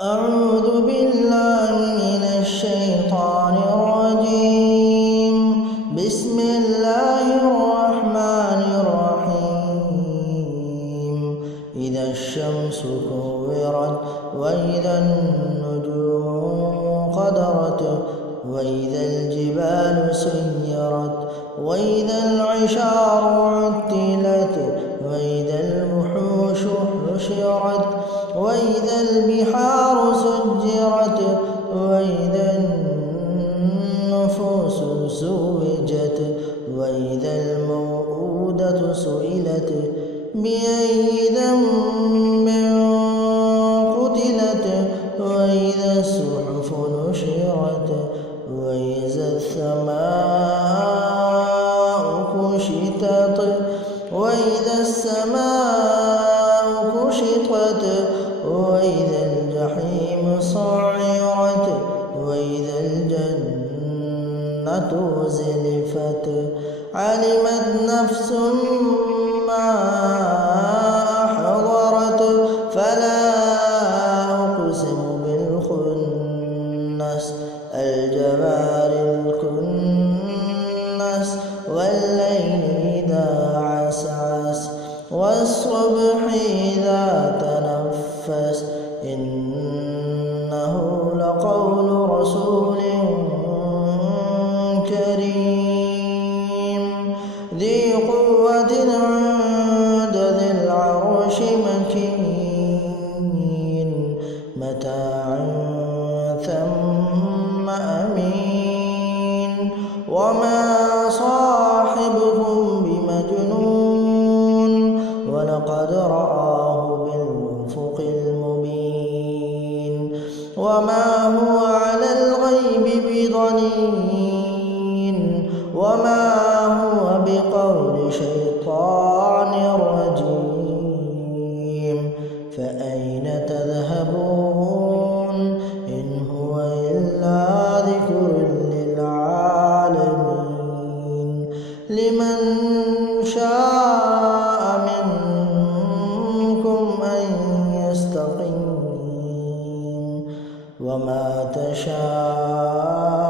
أعوذ بالله من الشيطان الرجيم. بسم الله الرحمن الرحيم. إذا الشمس كورت وإذا النجوم انقدرت وإذا الجبال سيرت وإذا العشار عطلت وإذا الوحوش حشرت وإذا البحار سجرت وإذا النفوس زوجت وإذا الموءودة سئلت بأي ذنب قتلت وإذا الصحف نشرت وإذا السماء كشطت وإذا السماء كشطت وإذا الجحيم سعرت وإذا الجنة أزلفت علمت نفس ما أحضرت فلا أقسم بالخنس الجوار الكنس والليل إذا عسعس والصبح إذا تنفس إنه لقول رسول كريم ذي قوة عند ذي العرش مكين متاع ثم أمين وما صاحبكم بمجنون ولقد رآه بالأفق المبين وما هو على الغيب بضنين وما هو بقول شيطان رجيم فأين تذهبون إن هو إلا ذكر للعالمين لمن شاء منكم أن يستقيم وما تشاءون